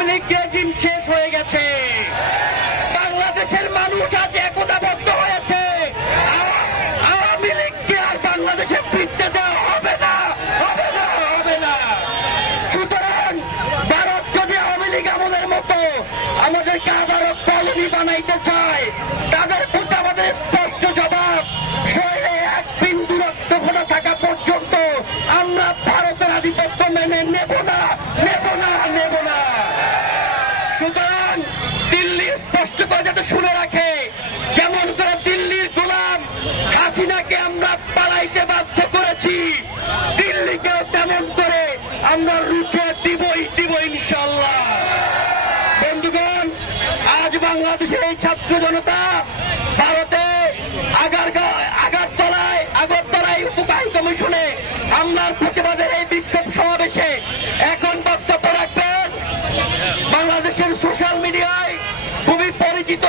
Awami League regime শেষ হয়ে গেছে। বাংলাদেশের মানুষ আজ একতাবদ্ধ হয়েছে। আওয়ামী লীগকে আর বাংলাদেশে ফিরতে দেওয়া হবে না হবে না হবে না। সুতরাং ভারত যদি আওয়ামী লীগ আমাদের মতো আমাদেরকে আবারও কলোনি বানাইতে চায়, তাদের প্রতি আমাদের স্পষ্ট জবাব, শরীরে এক বিন্দু রক্ত ফোটা থাকা পর্যন্ত আমরা ভারতের আধিপত্য মেনে নেব না নেব না নেব না। দিল্লি স্পষ্ট করে যাতে শুনে রাখে। যেমন করে দিল্লির গোলাম হাসিনাকে আমরা পালাইতে বাধ্য করেছি, দিল্লিকেও তেমন করে আমরা রুখে দিবই দিব ইনশাল্লাহ বন্ধুগণ, আজ বাংলাদেশের এই ছাত্র জনতা ভারতে আগারগাঁও আগারতলায়, আগরতলায় উপকারী কমিশনে হামলার প্রতিবাদের এই বিক্ষোভ সমাবেশে এখন বক্তব্য বাংলাদেশের সোশ্যাল মিডিয়ায় খুবই পরিচিত